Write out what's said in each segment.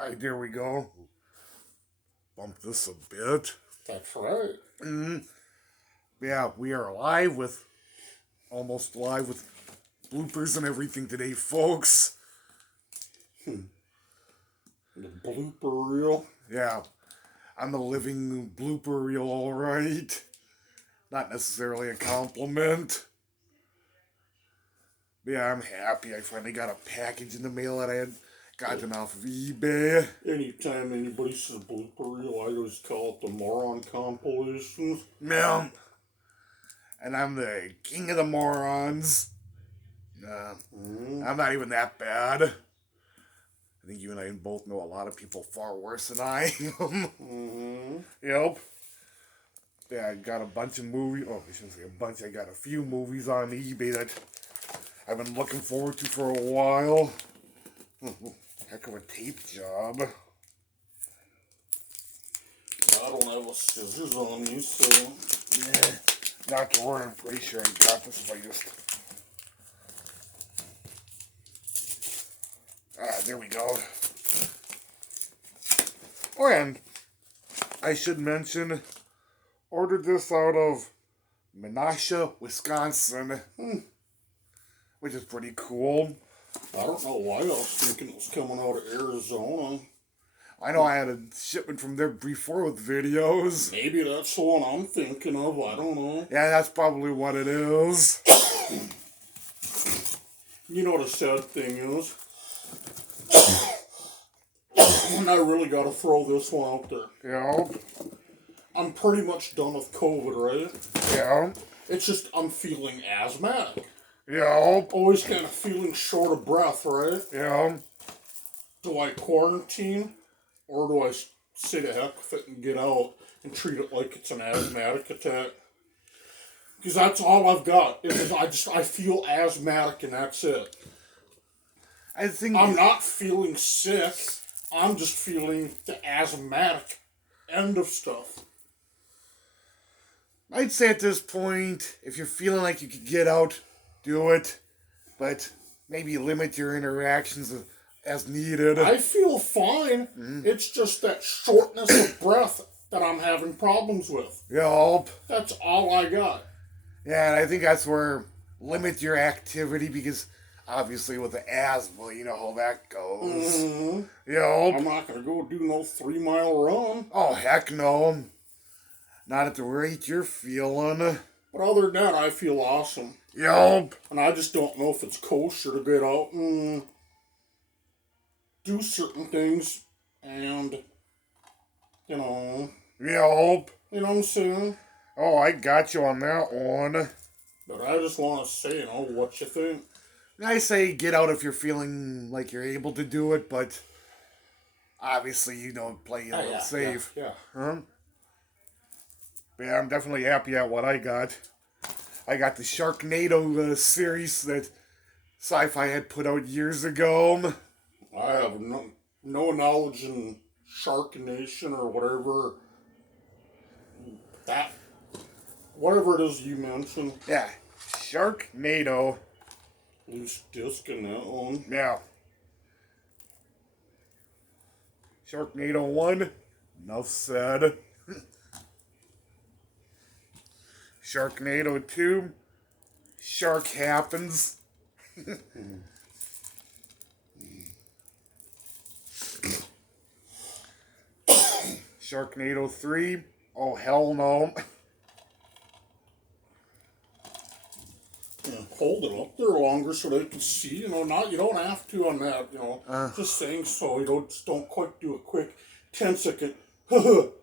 Alright, there we go. Bump this a bit. That's right. Yeah, we are live with, almost live with bloopers and everything today, folks. The blooper reel. Yeah, I'm a living blooper reel, alright. Not necessarily a compliment. But yeah, I'm happy. I finally got a package in the mail that I had gotten off of eBay. Anytime anybody says blooper reel, I always call it the moron compilations. Man. And I'm the king of the morons. I'm not even that bad. I think you and I both know a lot of people far worse than I am. Yep. Yeah, I got a bunch of movies. Oh, I shouldn't say a bunch. I got a few movies on eBay that I've been looking forward to for a while. Heck of a tape job. I don't have a scissors on me, so... Yeah. Not to worry, I'm pretty sure I got this if I just... there we go. Oh, and I should mention, ordered this out of Menasha, Wisconsin, which is pretty cool. I don't know why I was thinking it was coming out of Arizona. I know I had a shipment from there before with videos. Maybe that's the one I'm thinking of, I don't know. Yeah, that's probably what it is. You know what the sad thing is? And I really gotta throw this one out there. Yeah. I'm pretty much done with COVID, right? Yeah. It's just I'm feeling asthmatic. Yeah. Always kind of feeling short of breath, right? Yeah. Do I quarantine? Or do I say the heck with it and get out and treat it like it's an asthmatic attack? Because that's all I've got. I feel asthmatic and that's it. I think I'm not feeling sick. I'm just feeling the asthmatic end of stuff. I'd say at this point, if you're feeling like you could get out, do it. But maybe limit your interactions as needed. I feel fine. It's just that shortness of breath that I'm having problems with. Yup. That's all I got. Yeah, and I think that's where limit your activity, because obviously with the asthma, you know how that goes. Yup. I'm not going to go do no 3-mile run. Oh, heck no. Not at the rate you're feeling. But other than that, I feel awesome. Yup. And I just don't know if it's kosher to get out and do certain things and, you know Yup. what I'm saying? Oh, I got you on that one. But I just want to say, what you think. I say get out if you're feeling like you're able to do it, but obviously you don't play it safe. Yeah. Huh? Yeah, I'm definitely happy at what I got. I got the Sharknado series that Sci-Fi had put out years ago. I have no knowledge in Shark Nation or whatever. Whatever it is you mentioned. Yeah, Sharknado. Loose disc in that one. Yeah. Sharknado 1. Enough said. Sharknado 2. Shark Happens. Sharknado 3. Oh, hell no. Hold it up there longer so they can see, you don't have to on that, just saying so, you don't quite do a quick 10-second,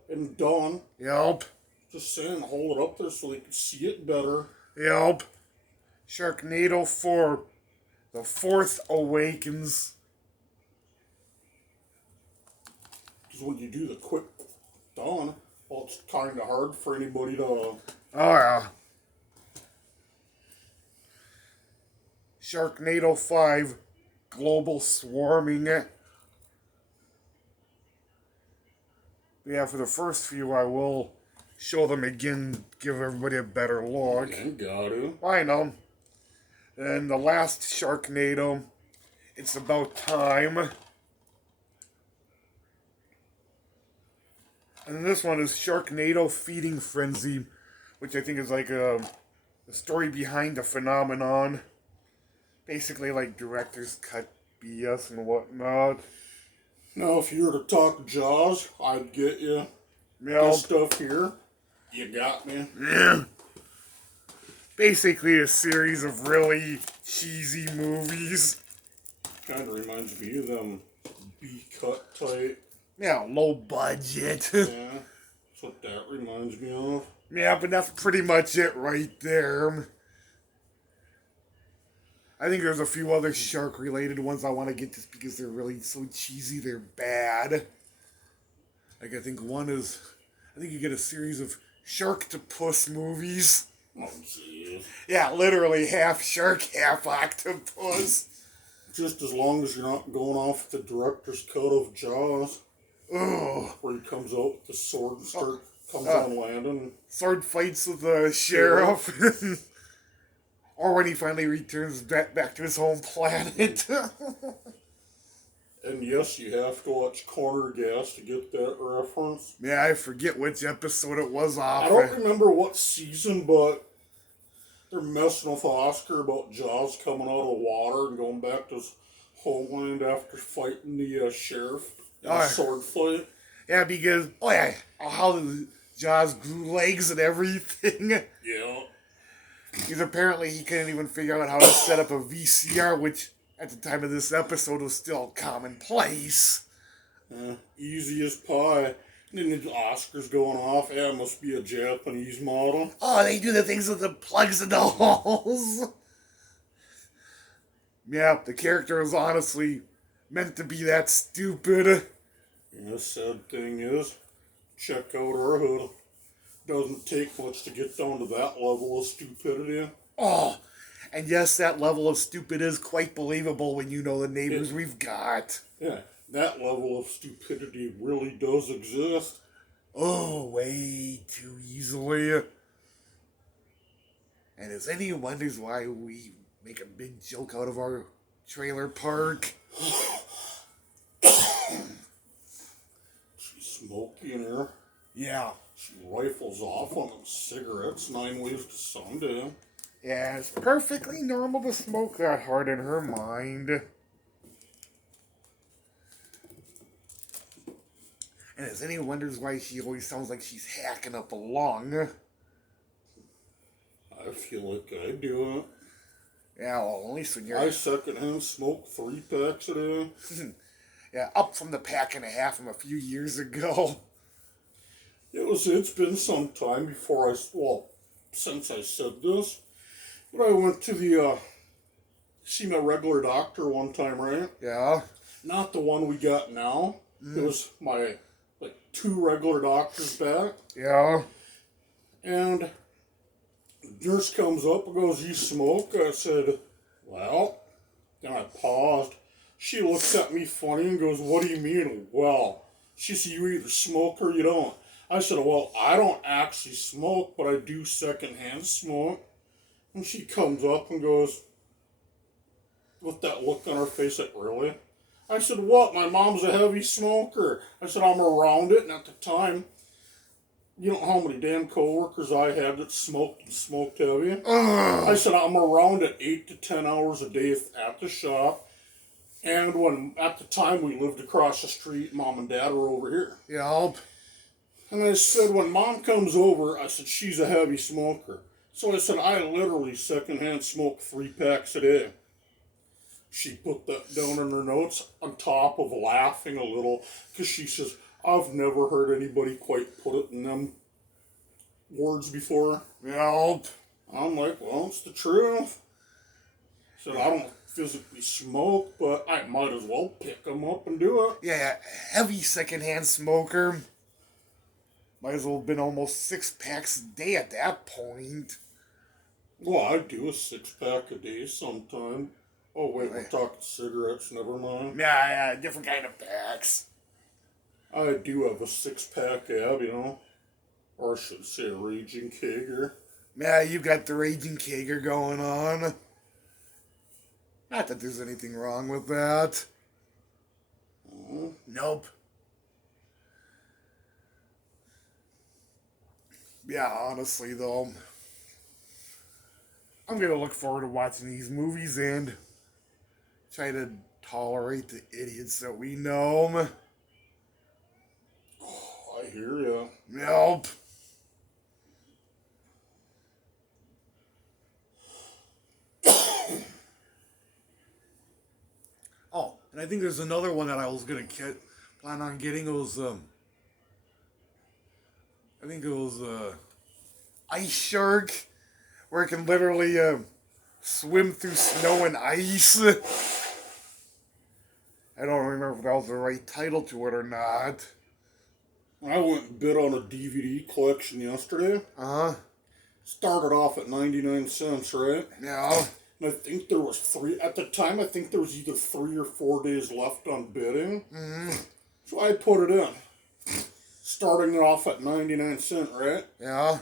and done. Yup. Just saying, hold it up there so they can see it better. Yup. Sharknado 4. The Fourth Awakens. Because when you do the quick done, well, it's kind of hard for anybody to... Oh, yeah. Sharknado 5, Global Swarming. Yeah, for the first few, I will show them again, give everybody a better look. You got it. I know. And the last Sharknado, It's About Time. And then this one is Sharknado Feeding Frenzy, which I think is like a story behind the phenomenon. Basically, like director's cut BS and whatnot. Now, if you were to talk Jaws, I'd get you. Yeah. This stuff here, you got me. Yeah. Basically, a series of really cheesy movies. Kind of reminds me of them B-cut type. Yeah, low budget. Yeah, that's what that reminds me of. Yeah, but that's pretty much it right there. I think there's a few other shark-related ones I want to get just because they're really so cheesy, they're bad. Like, I think you get a series of Sharktopus movies. Oh, geez. Yeah, literally half shark, half octopus. Just as long as you're not going off the director's cut of Jaws. Ugh. Where he comes out with the sword and comes on landing. Sword fights with the sheriff. Or when he finally returns back to his home planet. And yes, you have to watch Corner Gas to get that reference. Yeah, I forget which episode it was off. I don't remember what season, but they're messing with Oscar about Jaws coming out of the water and going back to his homeland after fighting the sheriff in a sword fight. Yeah, because, how the Jaws grew legs and everything. Yeah. Because apparently he couldn't even figure out how to set up a VCR, which at the time of this episode was still commonplace. Easy as pie. And then the Oscar's going off. Yeah, it must be a Japanese model. Oh, they do the things with the plugs in the holes. Yeah, the character is honestly meant to be that stupid. And the sad thing is, check out our hood. Doesn't take much to get down to that level of stupidity. Oh, and yes, that level of stupid is quite believable when you know the neighbors we've got. Yeah, that level of stupidity really does exist. Oh, way too easily. And if anyone wonders why we make a big joke out of our trailer park. She's smoking her. Yeah. She rifles off on them cigarettes 9 ways to Sunday. Yeah, it's perfectly normal to smoke that hard in her mind. And if anyone wonders why she always sounds like she's hacking up a lung. I feel like I do it. Yeah, well, at least when you're... I secondhand smoke 3 packs a day. Yeah, up from the pack and a half from a few years ago. It's been some time before since I said this. But I went to see my regular doctor one time, right? Yeah. Not the one we got now. It was my, 2 regular doctors back. Yeah. And the nurse comes up and goes, "You smoke?" I said, "Well." Then I paused. She looks at me funny and goes, "What do you mean, well?" She said, "You either smoke or you don't." I said, "Well, I don't actually smoke, but I do secondhand smoke." And she comes up and goes, with that look on her face, like, "Really?" I said, "What? My mom's a heavy smoker." I said, "I'm around it," and at the time, you know how many damn coworkers I had that smoked heavy? I said, "I'm around it 8 to 10 hours a day at the shop." And at the time we lived across the street, Mom and Dad were over here. Yep. And I said, when Mom comes over, I said, she's a heavy smoker. So I said, I literally secondhand smoke 3 packs a day. She put that down in her notes on top of laughing a little, because she says, "I've never heard anybody quite put it in them words before." Yep. I'm like, well, it's the truth. So I don't physically smoke, but I might as well pick them up and do it. Yeah, heavy secondhand smoker. Might as well have been almost 6 packs a day at that point. Well, I do a 6-pack a day sometime. Oh, wait, we're talking cigarettes, never mind. Yeah, different kind of packs. I do have a 6-pack ab, Or I should say a Raging Kager. Yeah, you got the Raging Kager going on. Not that there's anything wrong with that. Nope. Yeah, honestly, though, I'm going to look forward to watching these movies and try to tolerate the idiots that we know. I hear ya. Yep. Oh, and I think there's another one that I was going to plan on getting. It was, I think it was, Ice Shark, where it can literally, swim through snow and ice. I don't remember if that was the right title to it or not. I went and bid on a DVD collection yesterday. Uh huh. Started off at 99 cents, right? Yeah. And I think there was at the time, I think there was either 3 or 4 days left on bidding. Mm-hmm. So I put it in. Starting it off at 99 cents, right? Yeah.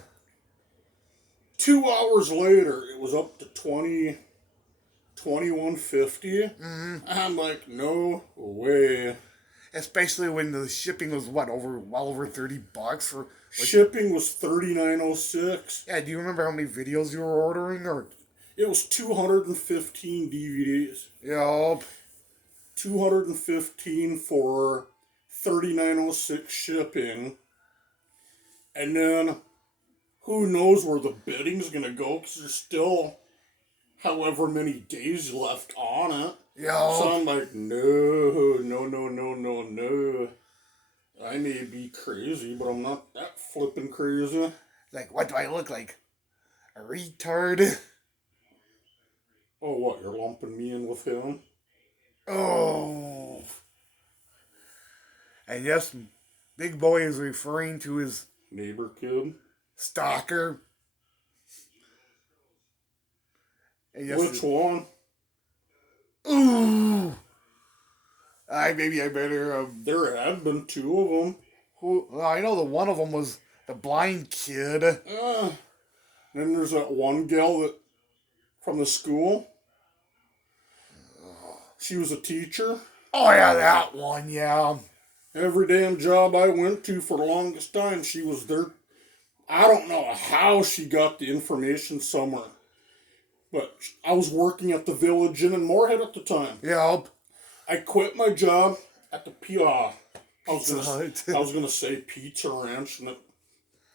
2 hours later, it was up to 21.50. Mm-hmm. I'm like, no way. Especially when the shipping was well over $30 for. Like, Shipping was $39.06. yeah. Do you remember how many videos you were ordering, or? It was 215 DVDs. Yup. 215 for $39.06 shipping. And then who knows where the bidding's gonna go, because there's still however many days left on it. Yup. So I'm like, no. I may be crazy, but I'm not that flippin' crazy. Like, what do I look like? A retard? Oh, what, you're lumping me in with him? Oh. And yes, Big Boy is referring to his Neighbor kid? stalker. And yes, Which one? ooh. Maybe I better, There have been 2 of them. well, I know the one of them was the blind kid. Then there's that one gal that from the school. She was a teacher. Oh, yeah, that one, yeah. Every damn job I went to for the longest time, she was there. I don't know how she got the information somewhere. But I was working at the Village Inn in Moorhead at the time. Yup. I quit my job at the I was Pizza Hut. gonna say Pizza Ranch, and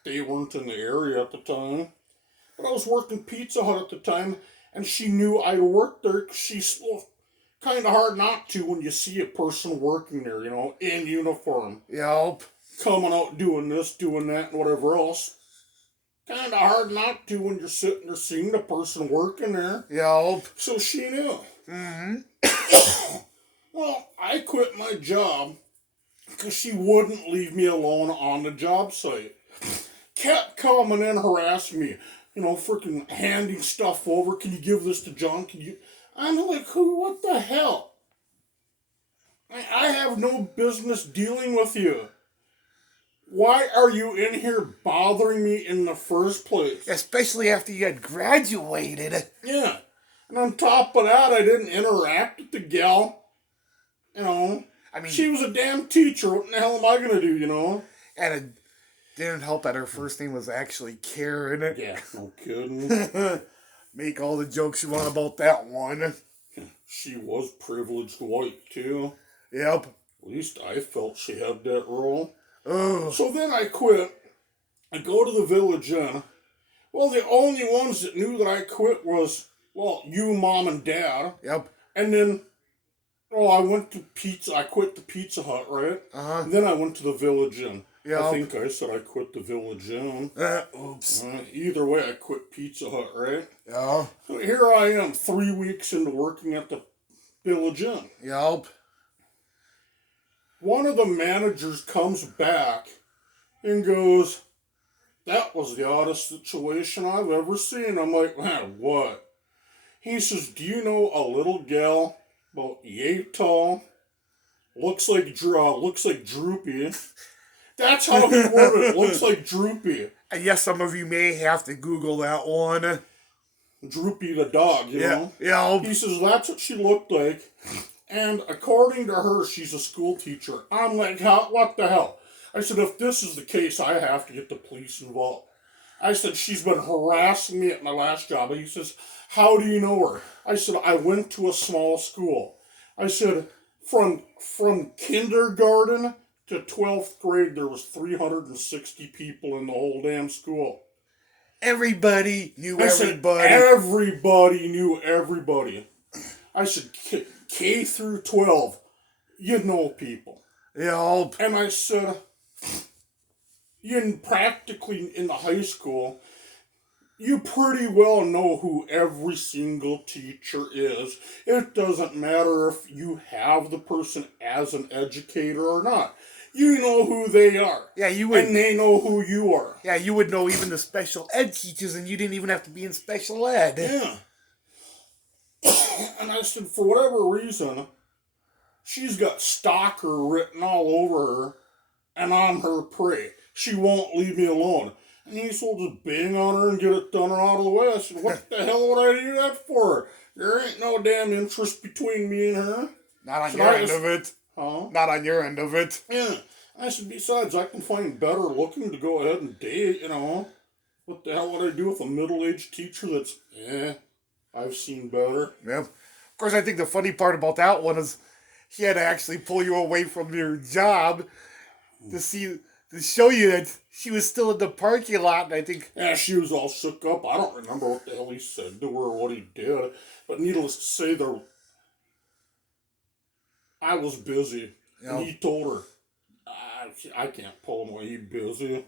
they weren't in the area at the time. But I was working Pizza Hut at the time, and she knew I worked there. She's kind of hard not to when you see a person working there, in uniform, Yup. coming out doing this, doing that, and whatever else. Kind of hard not to when you're sitting there seeing the person working there. Yup. So she knew. Mm-hmm. Well, I quit my job because she wouldn't leave me alone on the job site. Kept coming in harassing me, freaking handing stuff over. Can you give this to John? I'm like, what the hell? I have no business dealing with you. Why are you in here bothering me in the first place? Especially after you had graduated. Yeah. And on top of that, I didn't interact with the gal. I mean, she was a damn teacher. What in the hell am I going to do, And it didn't help that her first name was actually Karen. Yeah, no kidding. Make all the jokes you want about that one. She was privileged white, too. Yep. At least I felt she had that role. Ugh. So then I quit. I go to the Village Inn. Well, the only ones that knew that I quit was, you, Mom, and Dad. Yep. And then, I went to Pizza. I quit the Pizza Hut, right? Uh-huh. And then I went to the Village Inn. Yep. I think I said I quit the Village Inn. Oops. Either way, I quit Pizza Hut, right? Yeah. So here I am, 3 weeks into working at the Village Inn. Yep. One of the managers comes back and goes, "That was the oddest situation I've ever seen." I'm like, man, what? He says, "Do you know a little gal about yay tall? Looks like Droopy." That's how he worded it. Looks like Droopy. And yes, some of you may have to Google that one. Droopy the dog, you know? Yeah. He says, that's what she looked like. And according to her, she's a school teacher. I'm like, what the hell? I said, if this is the case, I have to get the police involved. I said, she's been harassing me at my last job. And he says, how do you know her? I said, I went to a small school. I said, from kindergarten to 12th grade, there was 360 people in the whole damn school. Everybody knew I said, everybody. everybody knew everybody. I said, K through 12, you know people. Yup. And I said, practically in the high school, you pretty well know who every single teacher is. It doesn't matter if you have the person as an educator or not. You know who they are. Yeah, you would. And they know who you are. Yeah, you would know even the special ed teachers, and you didn't even have to be in special ed. Yeah. And I said, for whatever reason, she's got stalker written all over her, and I'm her prey. She won't leave me alone. And he will just bang on her and get it done out of the way. I said, what the hell would I do that for? There ain't no damn interest between me and her. Not on your end of it. Huh? Not on your end of it. Yeah. I said, besides, I can find better looking to go ahead and date, you know. What the hell would I do with a middle-aged teacher that's, I've seen better. Yeah. Of course, I think the funny part about that one is he had to actually pull you away from your job to show you that she was still in the parking lot, and I think... Yeah, she was all shook up. I don't remember what the hell he said to her or what he did. But needless to say, I was busy. Yeah. And he told her, I can't pull him away, he's busy.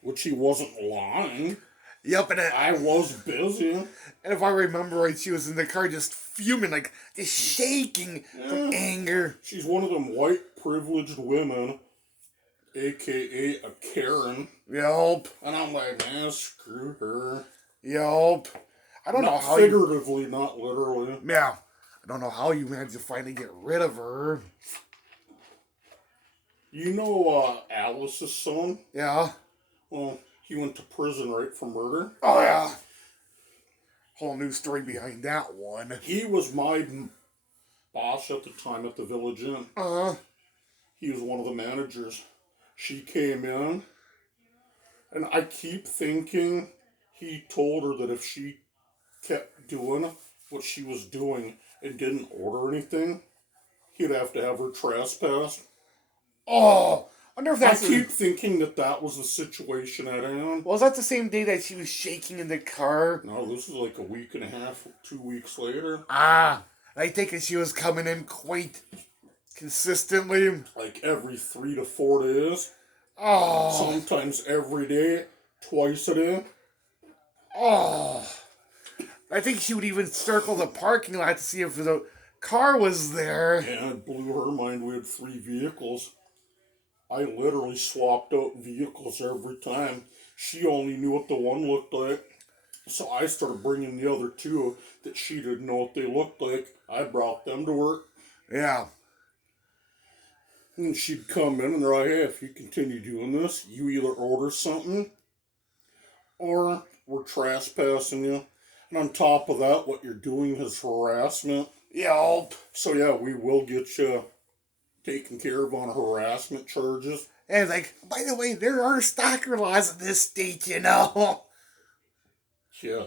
Which he wasn't lying. Yep, and I was busy. And if I remember right, she was in the car just fuming, like, just shaking from anger. She's one of them white privileged women, a.k.a. a Karen. Yup. And I'm like, man, screw her. Yup. I don't know how figuratively, not literally. Yeah. I don't know how you managed to finally get rid of her. You know Alice's son? Yeah. Well, he went to prison, right, for murder. Oh, yeah. Whole new story behind that one. He was my boss at the time at the Village Inn. He was one of the managers. She came in, and I keep thinking he told her that if she kept doing what she was doing and didn't order anything, he'd have to have her trespassed. Oh, I wonder if that's... I keep thinking that was the situation at hand. Was that the same day that she was shaking in the car? No, this is like a week and a half, 2 weeks later. I think she was coming in quite consistently. Like every 3 to 4 days. Oh. Sometimes every day, twice a day. Oh. I think she would even circle the parking lot to see if the car was there. Yeah, it blew her mind. We had 3 vehicles. I literally swapped out vehicles every time. She only knew what the one looked like. So I started bringing the other 2 that she didn't know what they looked like. I brought them to work. Yeah. And she'd come in and they're like, hey, if you continue doing this, you either order something or we're trespassing you. And on top of that, what you're doing is harassment. Yup. So yeah, we will get you taken care of on harassment charges. And like, by the way, there are stalker laws in this state, you know. Yeah.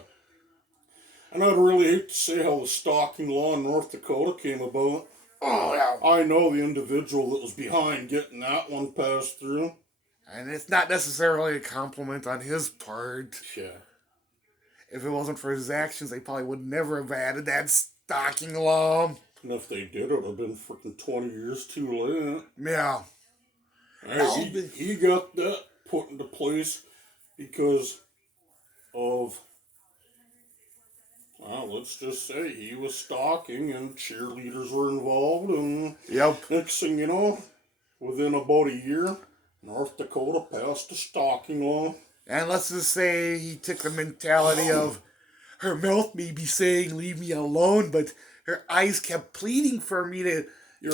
And I'd really hate to say how the stalking law in North Dakota came about. Oh, yeah. I know the individual that was behind getting that one passed through. And it's not necessarily a compliment on his part. Yeah. If it wasn't for his actions, they probably would never have added that stalking law. And if they did, it would have been freaking 20 years too late. Yeah. Right, he got that put into place because of, well, let's just say he was stalking and cheerleaders were involved. And Yep. next thing you know, within about a year, North Dakota passed a stalking law. And let's just say he took the mentality of her mouth may be saying, leave me alone, but her eyes kept pleading for me to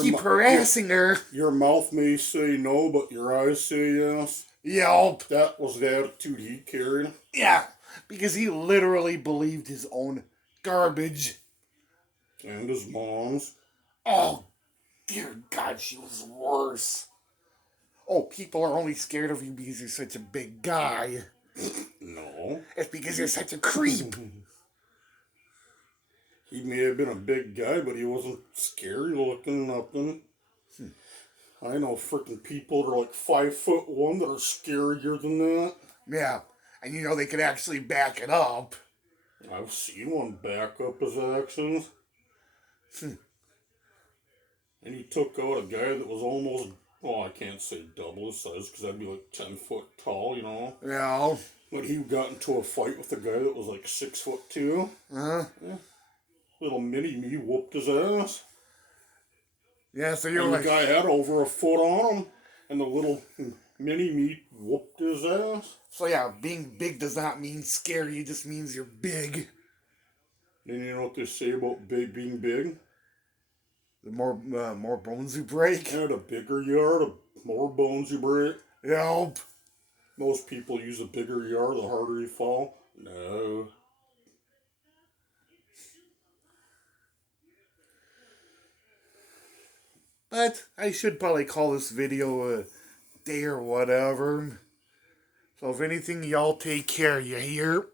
keep harassing her. Your mouth may say no, but your eyes say yes. Yup. That was the attitude he carried. Yeah, because he literally believed his own garbage. And his mom's. Oh, dear God, she was worse. Oh, people are only scared of you because you're such a big guy. No. It's because you're such a creep. He may have been a big guy, but he wasn't scary looking, nothing. I know freaking people that are like 5'1" that are scarier than that. Yeah. And you know they could actually back it up. I've seen one back up his actions. And he took out a guy that was almost, well, I can't say double his size because that'd be like 10 foot tall, you know. Yeah. But he got into a fight with a guy that was like 6'2". Uh-huh. Yeah. Little mini me whooped his ass. Yeah, so you're And like... the guy had over a foot on him. And the little mini me whooped his ass. So yeah, being big does not mean scary, it just means you're big. And you know what they say about being big? The more bones you break. Yeah, the bigger you are, the more bones you break. Yep. Most people use the bigger you are, the harder you fall. No. But I should probably call this video a day or whatever. So if anything, y'all take care, you hear?